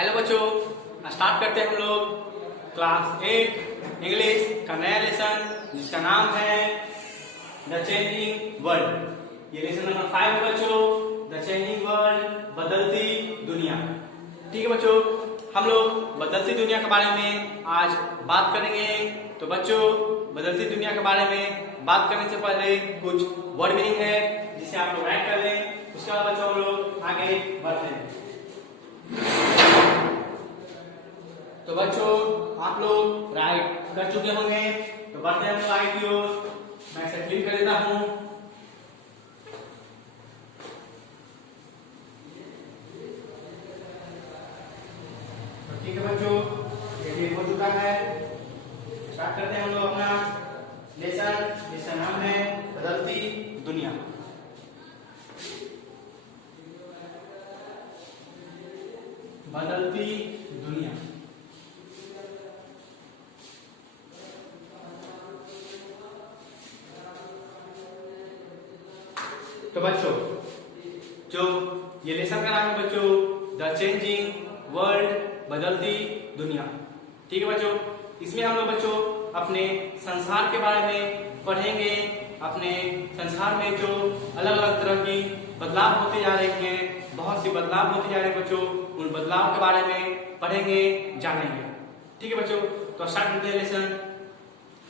Hello बच्चों, start करते हैं हम लोग क्लास 8 इंग्लिश का नया लेसन जिसका नाम है द चेंजिंग वर्ल्ड। ये लेसन नंबर 5 है बच्चों, द चेंजिंग वर्ल्ड, बदलती दुनिया। ठीक है बच्चों, हम लोग बदलती दुनिया के बारे में आज बात करेंगे। तो बच्चों, बदलती दुनिया के बारे में बात करने से पहले कुछ वर्ड मीनिंग है जिसे आप लोग राइट कर लें। उसके बाद बच्चों हम लोग आगे बढ़ते हैं। तो बच्चों, आप लोग राइट कर चुके होंगे, तो बढ़ते हैं हम लोग आगे की ओर। मैं इसे क्लिक कर देता हूं। तो ठीक है बच्चों, ये भी हो चुका है। स्टार्ट करते हैं हम लोग अपना लेसन जिसका नाम है बदलती दुनिया। बदलती दुनिया। तो बच्चों, जो ये लेसन का नाम है बच्चों द चेंजिंग वर्ल्ड, बदलती दुनिया। ठीक है बच्चों, इसमें हम लोग बच्चों अपने संसार के बारे में पढ़ेंगे। अपने संसार में जो अलग अलग तरह की बदलाव होते जा रहे हैं, बहुत सी बदलाव होते जा रहे हैं बच्चों, उन बदलाव के बारे में पढ़ेंगे, जानेंगे। ठीक है बच्चों, तो स्टार्ट करते हैं लेसन।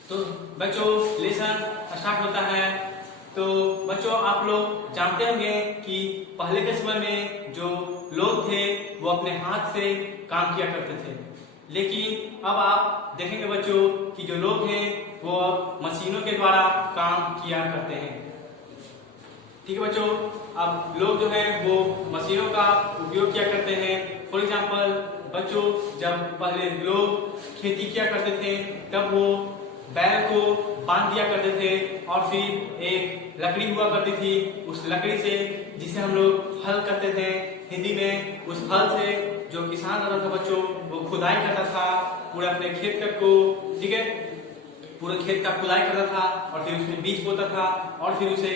तो बच्चों, लेसन स्टार्ट होता है। तो बच्चों, आप लोग जानते होंगे कि पहले के समय में जो लोग थे वो अपने हाथ से काम किया करते थे, लेकिन अब आप देखेंगे बच्चों कि जो लोग हैं वो अब मशीनों के द्वारा काम किया करते हैं। ठीक है बच्चों, अब लोग जो है वो मशीनों का उपयोग किया करते हैं। फॉर एग्जाम्पल बच्चों, जब पहले लोग खेती किया करते थे तब वो बैल को बांध दिया करते थे और फिर एक लकड़ी हुआ करती थी, उस लकड़ी से जिसे हम लोग हल करते थे हिंदी में, उस हल से जो किसान रहता था बच्चों वो खुदाई करता था पूरे अपने खेत को। ठीक है, पूरे खेत का खुदाई करता था और फिर उसमें बीज बोता था और फिर उसे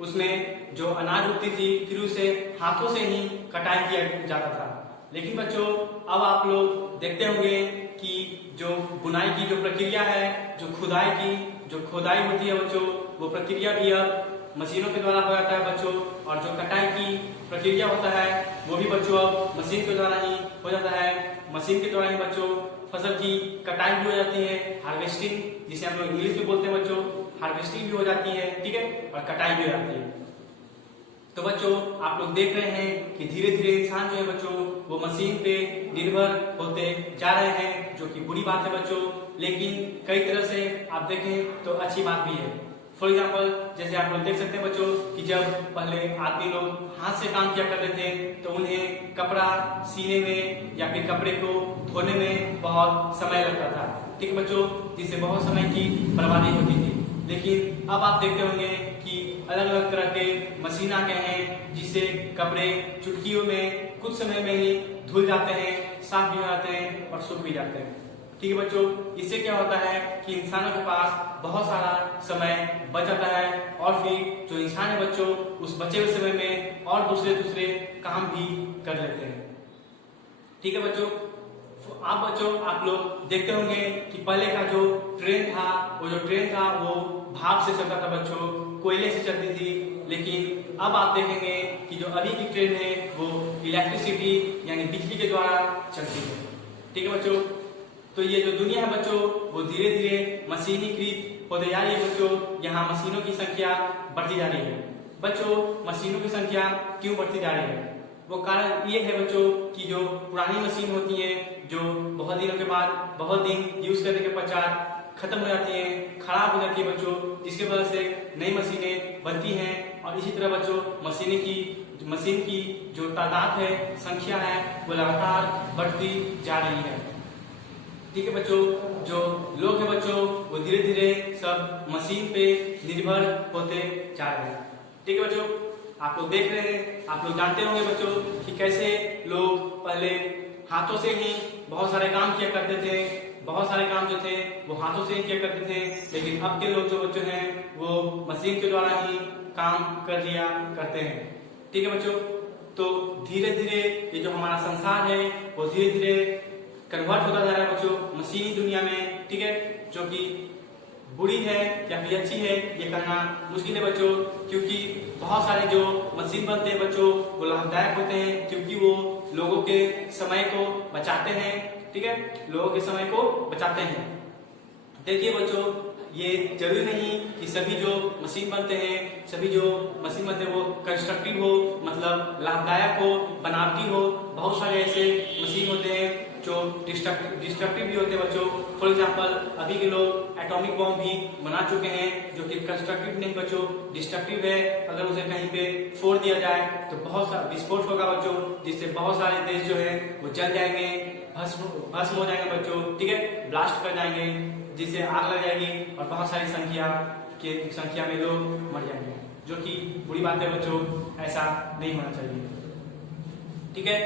उसमें जो अनाज उगती थी फिर उसे हाथों से ही कटाई किया जाता था। लेकिन बच्चों, अब आप लोग देखते होंगे कि जो बुनाई की जो प्रक्रिया है, जो खुदाई की जो खोदाई होती है बच्चों, वो प्रक्रिया भी अब मशीनों के द्वारा हो जाता है बच्चों। और जो कटाई की प्रक्रिया होता है वो भी बच्चों अब मशीन के द्वारा ही हो जाता है। मशीन के द्वारा ही बच्चों फसल की कटाई भी हो जाती है, हार्वेस्टिंग जिसे हम लोग इंग्लिश में बोलते हैं बच्चों, हार्वेस्टिंग भी हो जाती है। ठीक है, और कटाई भी हो जाती है। तो बच्चों, आप लोग देख रहे हैं कि धीरे धीरे इंसान जो है बच्चों वो मशीन पे निर्भर होते जा रहे हैं, जो कि बुरी बात है बच्चों, लेकिन कई तरह से आप देखें तो अच्छी बात भी है। फॉर एग्जाम्पल जैसे आप लोग देख सकते हैं बच्चों कि जब पहले आदमी लोग हाथ से काम किया करते थे तो उन्हें कपड़ा सीने में या फिर कपड़े को धोने में बहुत समय लगता था। ठीक है बच्चों, जिससे बहुत समय की बर्बादी होती थी। लेकिन अब आप देखते होंगे कि अलग अलग तरह के मशीन आ गए हैं जिससे कपड़े चुटकियों में कुछ समय में ही धुल जाते हैं, साफ भी हो जाते हैं और सूख भी जाते हैं। ठीक है बच्चों, इससे क्या होता है कि इंसानों के पास बहुत सारा समय बच जाता है और फिर जो इंसान है बच्चों उस बचे हुए समय में और दूसरे काम भी कर लेते हैं। ठीक है बच्चों, आप लोग देखते होंगे कि पहले का जो ट्रेन था वो भाप से चलता था बच्चों, कोयले से चलती थी। लेकिन अब आप देखेंगे कि जो अभी की ट्रेन है वो इलेक्ट्रिसिटी यानी बिजली के द्वारा चलती है। ठीक है बच्चों, तो ये जो दुनिया है बच्चों वो धीरे धीरे मशीनीकृत होते जा रही है बच्चों। यहाँ मशीनों की संख्या बढ़ती जा रही है। बच्चों, मशीनों की संख्या क्यों बढ़ती जा रही है? वो कारण ये है बच्चों कि जो पुरानी मशीन होती है जो बहुत दिनों के बाद, बहुत दिन यूज करने के पश्चात खत्म हो जाती है, खराब हो जाती है बच्चों, जिसके वजह से नई मशीनें बनती हैं। और इसी तरह बच्चों मशीन की जो तादाद है, संख्या है, वो लगातार बढ़ती जा रही है। ठीक है बच्चों, जो लोग हैं बच्चों वो धीरे धीरे सब मशीन पे निर्भर होते जा रहे हैं। ठीक है बच्चों, आप लोग देख रहे हैं, आप लोग जानते होंगे बच्चों कि कैसे लोग पहले हाथों से ही बहुत सारे काम किया करते थे, बहुत सारे काम जो थे वो हाथों से ही किया करते थे। लेकिन अब के लोग जो बच्चों हैं वो मशीन के द्वारा ही काम कर लिया करते हैं। ठीक है बच्चों, तो धीरे धीरे ये जो हमारा संसार है वो धीरे धीरे कन्वर्ट होता जा रहा है बच्चों मशीनी दुनिया में, ठीक है, जो कि बुरी है या फिर अच्छी है ये कहना मुश्किल है बच्चों, क्योंकि बहुत सारे जो मशीन बनते हैं बच्चों वो लाभदायक होते हैं, क्योंकि वो लोगों के समय को बचाते हैं, ठीक है, लोगों के समय को बचाते हैं। देखिए बच्चों, ये जरूरी नहीं कि सभी जो मशीन बनते हैं वो कंस्ट्रक्टिव हो, मतलब लाभदायक हो, बनावटी हो। बहुत सारे ऐसे मशीन होते हैं जो डिस्ट्रक्टिव भी होते हैं बच्चों। फॉर एग्जांपल अभी के लोग एटॉमिक बॉम्ब भी बना चुके हैं जो कि कंस्ट्रक्टिव नहीं बच्चों, डिस्ट्रक्टिव है। अगर उसे कहीं पे फोड़ दिया जाए तो बहुत सारा विस्फोट होगा बच्चों, जिससे बहुत सारे देश जो है वो जल जाएंगे, भस्म हो जाएंगे बच्चों, ठीक है, ब्लास्ट कर जाएंगे, जिससे आग लग जाएगी और बहुत सारी संख्या में लोग मर जाएंगे, जो कि बुरी बात है बच्चों, ऐसा नहीं होना चाहिए, ठीक है।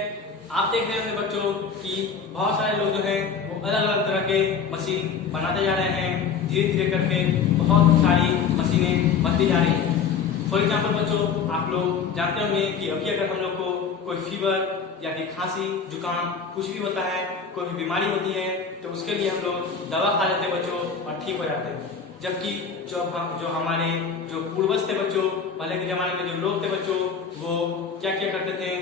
आप देख रहे होंगे बच्चों कि बहुत सारे लोग जो है वो अलग अलग तरह के मशीन बनाते जा रहे हैं, धीरे धीरे करके बहुत सारी मशीनें बनती जा रही हैं। फॉर एग्जाम्पल बच्चों, आप लोग जानते होंगे कि अभी अगर हम लोग को कोई फीवर या फिर खांसी जुकाम कुछ भी होता है, कोई भी बीमारी होती है, तो उसके लिए हम लोग दवा खा लेते हैं बच्चों और ठीक हो जाते हैं। जबकि जो हमारे जो पूर्वज थे बच्चों, पहले के जमाने में जो लोग थे बच्चों, वो क्या क्या करते थे,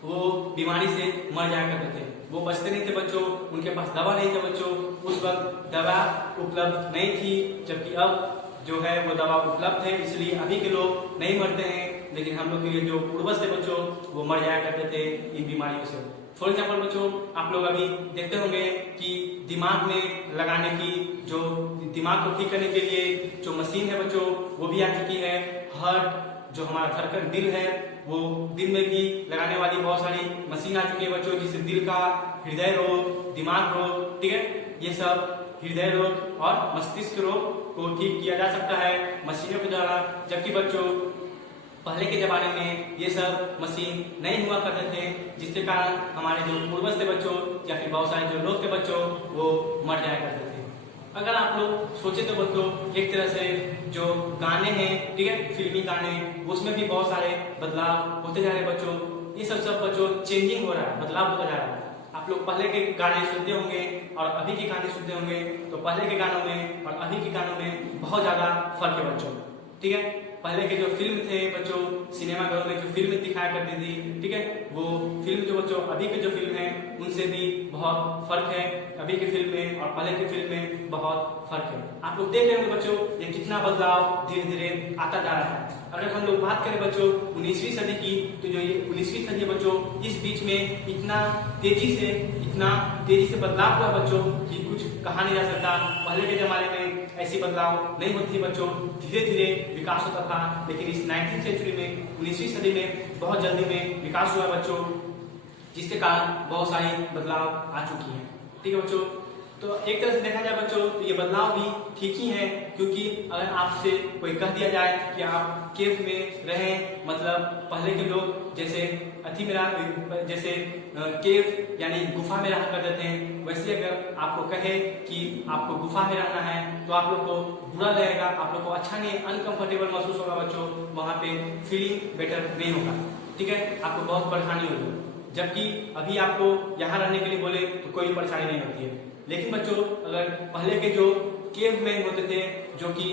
वो बीमारी से मर जाया करते थे, वो बचते नहीं थे बच्चों, उनके पास दवा नहीं था बच्चों, उस वक्त दवा उपलब्ध नहीं थी, जबकि अब जो है वो दवा उपलब्ध है, इसलिए अभी के लोग नहीं मरते हैं, लेकिन हम लोग के जो पूर्वज थे बच्चों वो मर जाया करते थे इन बीमारियों से। फॉर एग्जाम्पल बच्चों, आप लोग अभी देखते होंगे कि दिमाग में लगाने की, जो दिमाग को ठीक करने के लिए जो मशीन है बच्चों वो भी आ चुकी है। हार्ट जो हमारा धड़कन दिल है, वो दिल में भी लगाने वाली बहुत सारी मशीन आ चुकी है बच्चों, जिससे दिल का हृदय रोग, दिमाग रोग, ठीक है, ये सब हृदय रोग और मस्तिष्क रोग को ठीक किया जा सकता है मशीनों के द्वारा। जबकि बच्चों पहले के जमाने में ये सब मशीन नहीं हुआ करते थे, जिसके कारण हमारे जो पूर्वज थे बच्चों या फिर बहुत सारे जो लोग थे बच्चों वो मर जाया करते थे। अगर आप लोग सोचे तो बच्चों एक तरह से जो गाने हैं, ठीक है, फिल्मी गाने, उसमें भी बहुत सारे बदलाव होते जा रहे हैं बच्चों। ये सब बच्चों चेंजिंग हो रहा है, बदलाव होता जा रहा है। आप लोग पहले के गाने सुनते होंगे और अभी के गाने सुनते होंगे, तो पहले के गानों में और अभी के गानों में बहुत ज्यादा फर्क है बच्चों, ठीक है। पहले के जो फिल्म थे बच्चों, सिनेमाघरों में जो फिल्म दिखाया करती थी, ठीक है, वो फिल्म जो बच्चों अभी के जो फिल्म है उनसे भी बहुत फर्क है। अभी की फिल्म में और पहले की फिल्म में बहुत फर्क है। आप लोग देख रहे होंगे बच्चों ये कितना बदलाव धीरे धीरे आता जा रहा है। अगर हम लोग बात करें बच्चों 19वीं सदी की, तो जो ये 19वीं सदी है बच्चों, इस बीच में इतना तेजी से बदलाव हुआ बच्चों कि कुछ कहा नहीं जा सकता। पहले के जमाने में ऐसी बदलाव नहीं होती थी बच्चों, धीरे धीरे विकास होता था, लेकिन इस 19वीं सेंचुरी में, 19वीं सदी में बहुत जल्दी में विकास हुआ बच्चों, जिसके कारण बहुत सारी बदलाव आ चुकी है, ठीक है बच्चों। तो एक तरह से देखा जाए बच्चों तो ये बदलाव भी ठीक ही है, क्योंकि अगर आपसे कोई कह दिया जाए कि आप केव में रहें, मतलब पहले के लोग जैसे जैसे केव यानी गुफा में रहा करते थे, वैसे अगर आपको कहे कि आपको गुफा में रहना है तो आप लोग को बुरा लगेगा, आप लोग को अच्छा नहीं, अनकंफर्टेबल महसूस होगा बच्चों, वहां पे फीलिंग बेटर नहीं होगा, ठीक है, आपको बहुत परेशानी होगी। जबकि अभी आपको यहाँ रहने के लिए बोले तो कोई परेशानी नहीं होती है। लेकिन बच्चों अगर पहले के जो केव में होते थे, जो कि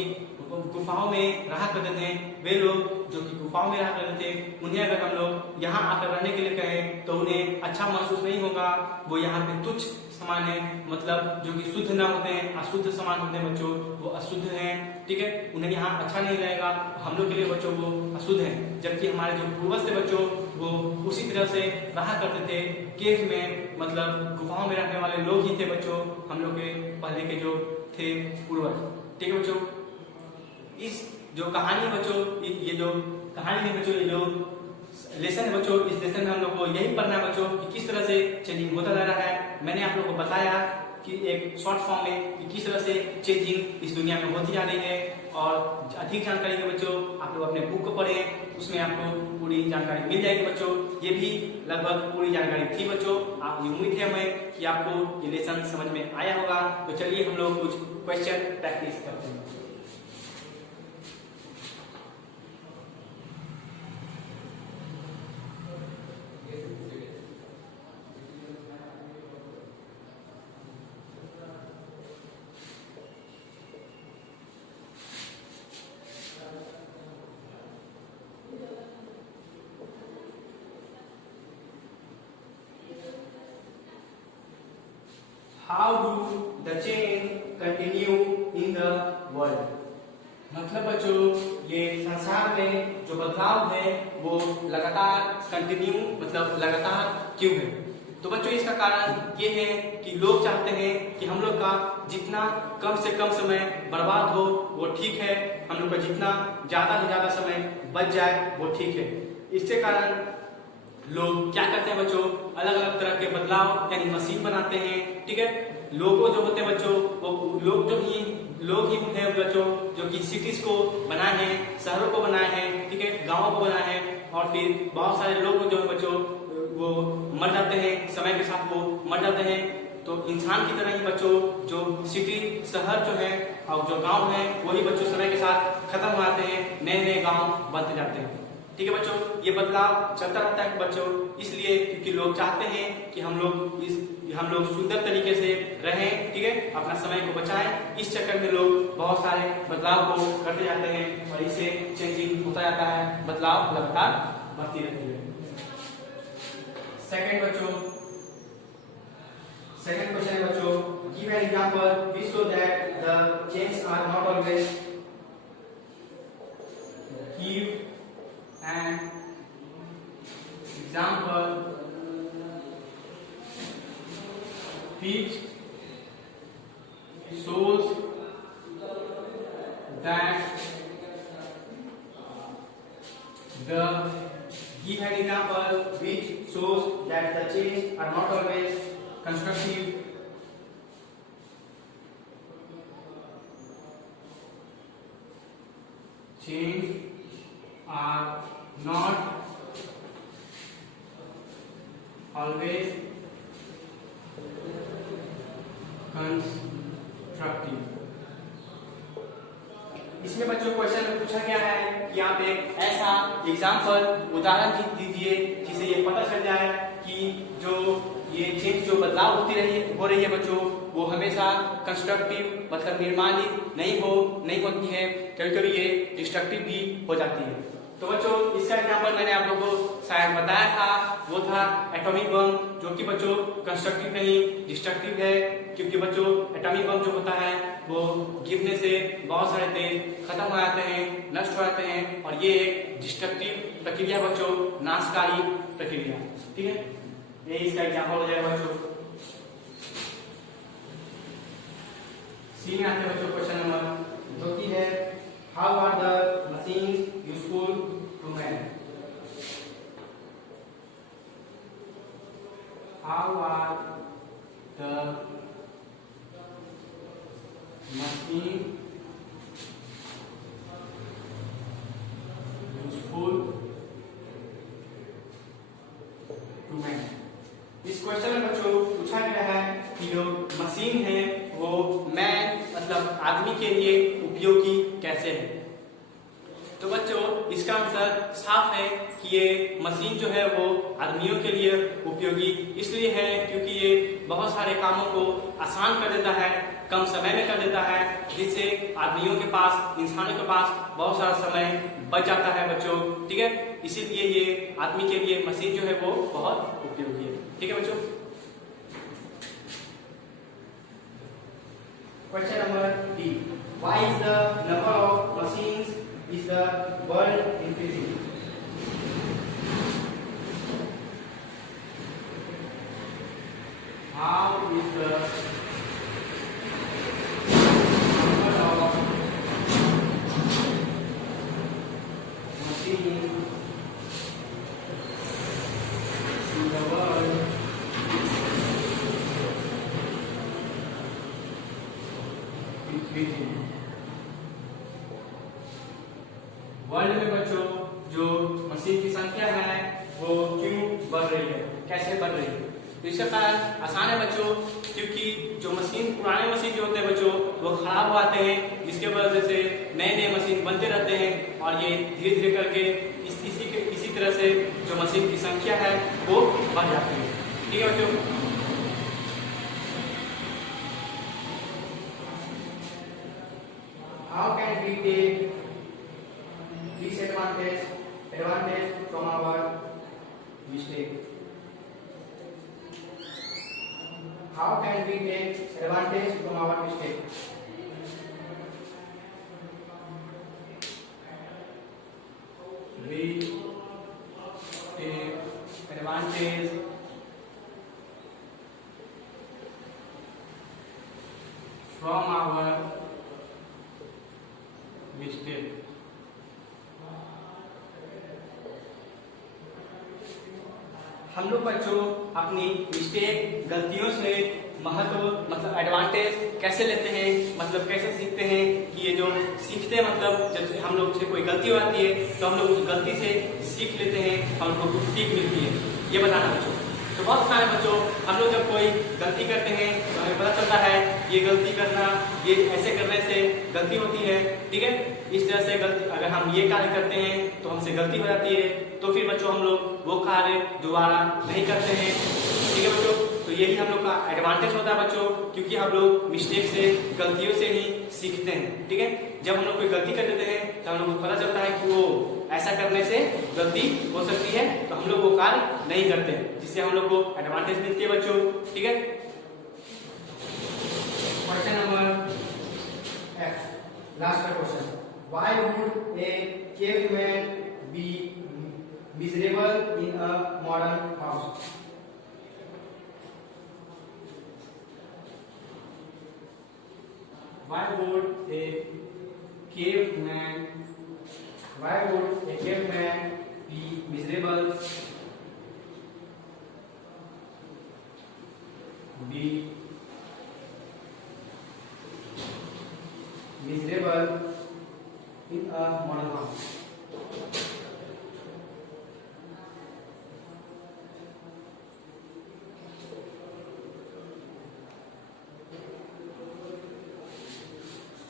गुफाओं में रहा करते थे, वे लोग जो कि गुफाओं में रहा करते थे, उन्हें अगर हम लोग यहाँ आकर रहने के लिए कहें तो उन्हें अच्छा महसूस नहीं होगा। वो यहाँ पे तुच्छ सामान है, मतलब जो कि शुद्ध ना होते हैं, अशुद्ध सामान होते हैं बच्चों, वो अशुद्ध हैं, ठीक है, उन्हें यहाँ अच्छा नहीं लगेगा। हम लोग के लिए बच्चों वो अशुद्ध है। जबकि हमारे जो पूर्वज थे बच्चों वो उसी तरह से रहा करते थे केव में, मतलब गुफाओं में रहने वाले लोग ही थे बच्चों, हम लोग के पहले के जो थे पूर्वज, ठीक है बच्चों। इस जो कहानी बच्चों, ये जो कहानी है बच्चों, ये जो लेसन है बच्चों, इस लेसन में हम लोग को यही पढ़ना है बच्चों कि किस तरह से चेंजिंग होता जा रहा है। मैंने आप लोगों को बताया कि एक शॉर्ट फॉर्म में कि किस तरह से चेंजिंग इस दुनिया में होती जा रही है, और अधिक जानकारी के बच्चों आप लोग अपने बुक को पढ़ें, उसमें आपको पूरी जानकारी मिल जाएगी बच्चों। ये भी लगभग पूरी जानकारी थी बच्चों। आप उम्मीद है हमें कि आपको ये लेसन समझ में आया होगा। तो चलिए हम लोग कुछ क्वेश्चन प्रैक्टिस करते हैं। How do the change continue in the world. मतलब बच्चों ये संसार में जो बदलाव है वो लगातार कंटिन्यू मतलब लगातार क्यों है। तो बच्चों इसका कारण ये है कि लोग चाहते हैं कि हम लोग का जितना कम से कम समय बर्बाद हो वो ठीक है, हम लोग का जितना ज्यादा से ज्यादा समय बच जाए वो ठीक है। इसके कारण लोग क्या करते हैं बच्चों, अलग अलग तरह के बदलाव यानी मशीन बनाते हैं। ठीक है, लोगों जो होते हैं बच्चों वो लोग ही हैं बच्चों जो कि सिटीज को बनाए हैं, शहरों को बनाए हैं, ठीक है, गांवों को बनाए हैं। और फिर बहुत सारे लोग जो है बच्चों वो मर जाते हैं, समय के साथ वो मर जाते हैं। तो इंसान की तरह ही बच्चों जो सिटी शहर जो है और जो गांव है वही बच्चों समय के साथ खत्म हो जाते हैं, नए नए गांव बनते जाते हैं। ठीक है बच्चों, ये बदलाव चलता रहता है बच्चों, इसलिए क्योंकि लोग चाहते हैं कि हम लोग सुंदर तरीके से रहें, ठीक है, अपना समय को बचाएं। इस चक्कर में लोग बहुत सारे बदलाव को करते जाते हैं और इससे चेंजिंग होता जाता है, बदलाव लगातार बढ़ती रहती है। सेकंड क्वेश्चन है बच्चों, give an example which show that the change are not always. Give an example which shows that the give an example which shows that the change are not always constructive. Change are not always constructive. इसमें बच्चों question पूछा गया है कि आप एक ऐसा example उदाहरण दीजिए जिसे ये पता चल जाए कि जो ये चेंज जो बदलाव हो रही है बच्चों वो हमेशा कंस्ट्रक्टिव मतलब निर्माणित नहीं होती है, कभी कभी ये डिस्ट्रक्टिव भी हो जाती है। तो बच्चों इसका एग्जाम्पल मैंने आप लोगों को शायद बताया था, वो था एटॉमिक बम, जो कि बच्चों कंस्ट्रक्टिव नहीं डिस्ट्रक्टिव है, क्योंकि बच्चों एटॉमिक बम जो होता है वो गिरने से बहुत सारे तेल खत्म हो जाते हैं, नष्ट हो जाते हैं, और ये एक डिस्ट्रक्टिव प्रक्रिया बच्चों, नाशकारी प्रक्रिया। ठीक है, ये इसका एग्जाम्पल हो जाएगा बच्चों। सी में आते हैं बच्चों क्वेश्चन नंबर, जो कि है how are the machines useful to man. How are the machine useful to man। इस क्वेश्चन में बच्चों पूछा गया है कि जो मशीन है वो मैन मतलब आदमी के लिए उपयोगी कैसे है। तो बच्चों इसका आंसर साफ है कि ये मशीन जो है वो आदमियों के लिए उपयोगी इसलिए है क्योंकि ये बहुत सारे कामों को आसान कर देता है, कम समय में कर देता है, जिससे आदमियों के पास, इंसानों के पास बहुत सारा समय बच जाता है बच्चों। ठीक है, इसीलिए ये आदमी के लिए मशीन जो है वो बहुत उपयोगी है। ठीक है बच्चों, question number D, why is the number of machines is the world increasing. How is the world में बच्चों जो मशीन की संख्या है वो क्यों बढ़ रही है, कैसे बढ़ रही है। तो इसका कारण आसान है बच्चों, क्योंकि जो मशीन पुराने मशीन जो होते हैं बच्चों वो खराब हो आते हैं, जिसके वजह से नए नए मशीन बनते रहते हैं और ये धीरे धीरे करके इसी तरह से जो मशीन की संख्या है वो बढ़ जाती है। ठीक है बच्चों, how can we take advantage from our mistake। How can we take advantage from our mistake? We take advantage from our mistake. हम लोग बच्चों अपनी मिस्टेक, गलतियों से महत्व मतलब एडवांटेज कैसे लेते हैं, मतलब कैसे सीखते हैं कि ये जो सीखते हैं मतलब जब हम लोग से कोई गलती हो जाती है तो हम लोग उस गलती से सीख लेते हैं, हम लोग को कुछ सीख मिलती है, ये बताना बच्चों। तो बहुत सारे बच्चों हम लोग जब कोई गलती करते हैं तो हमें पता चलता है ये गलती करना, ये ऐसे करने से गलती होती है, ठीक है। इस तरह से गलती अगर हम ये कार्य करते हैं तो हमसे गलती हो जाती है, तो फिर बच्चों हम लोग वो कार्य दोबारा नहीं करते हैं, ठीक है बच्चों। तो यही हम लोग का एडवांटेज होता है बच्चों, क्योंकि हम लोग मिस्टेक से, गलतियों से ही सीखते हैं, ठीक है। जब हम लोग कोई गलती कर देते हैं तो हम लोग को पता चलता है कि वो ऐसा करने से गलती हो सकती है, तो हम लोग वो कार्य नहीं करते, जिससे हम लोग को एडवांटेज मिलती है बच्चों, ठीक है। क्वेश्चन नंबर F, लास्ट का question, why would a caveman be miserable in a modern house? Why would a caveman be miserable? In a modern house.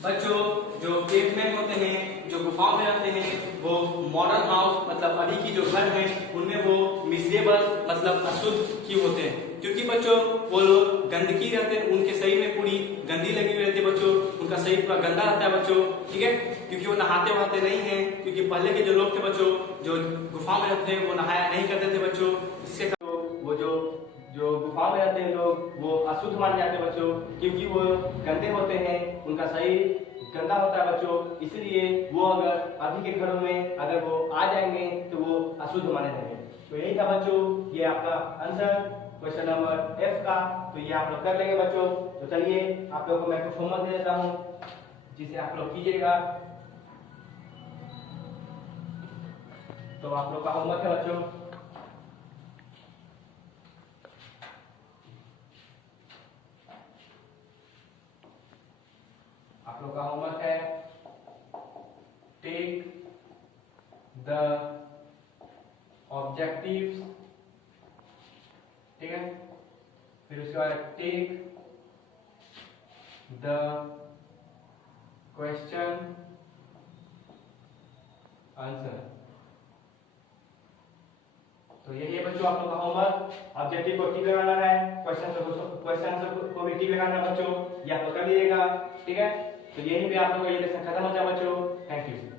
बच्चों जो केवमैन होते हैं, जो गुफाओं में रहते हैं, वो मॉडर्न हाउस मतलब अभी की जो घर हैं उनमें वो मिसेबल मतलब अशुद्ध क्यों होते हैं? क्योंकि बच्चों वो लोग गंदगी रहते हैं, उनके शरीर में पूरी गंदी लगी हुई रहती है बच्चों, उनका शरीर पूरा गंदा रहता है बच्चों, ठीक है। क्योंकि वो नहाते वहाते नहीं है, क्योंकि पहले के जो लोग थे बच्चों जो गुफा में रहते हैं वो नहाया नहीं करते थे बच्चों, जिसके वो जो गुफा में रहते हैं लोग वो अशुद्ध माने जाते हैं बच्चों, क्योंकि वो गंदे होते हैं, उनका शरीर गंदा होता है बच्चों, इसलिए वो अगर अभी के घरों में अगर वो आ जाएंगे तो वो अशुद्ध माने जाएंगे। तो यही था बच्चों, ये आपका आंसर क्वेश्चन नंबर F का। तो ये आप लोग कर लेंगे बच्चों। तो चलिए आप लोग को मैं कुछ होमवर्क दे देता हूँ जिसे आप लोग कीजिएगा। तो आप लोग का होमवर्क है बच्चों, आप लोग का होमवर्क है टेक द ऑब्जेक्टिव्स, ठीक है। फिर उसके बाद टेक द क्वेश्चन आंसर। तो यही है बच्चों आप लोग का होमवर्क। ऑब्जेक्टिव को टिक लगाना है, क्वेश्चन आंसर को भी टिक लगाना है बच्चों, ये आप लोग कर लीजिएगा, ठीक है। तो यही पे आप लोग का ये लेसन खत्म हो जाए बच्चों। Thank you.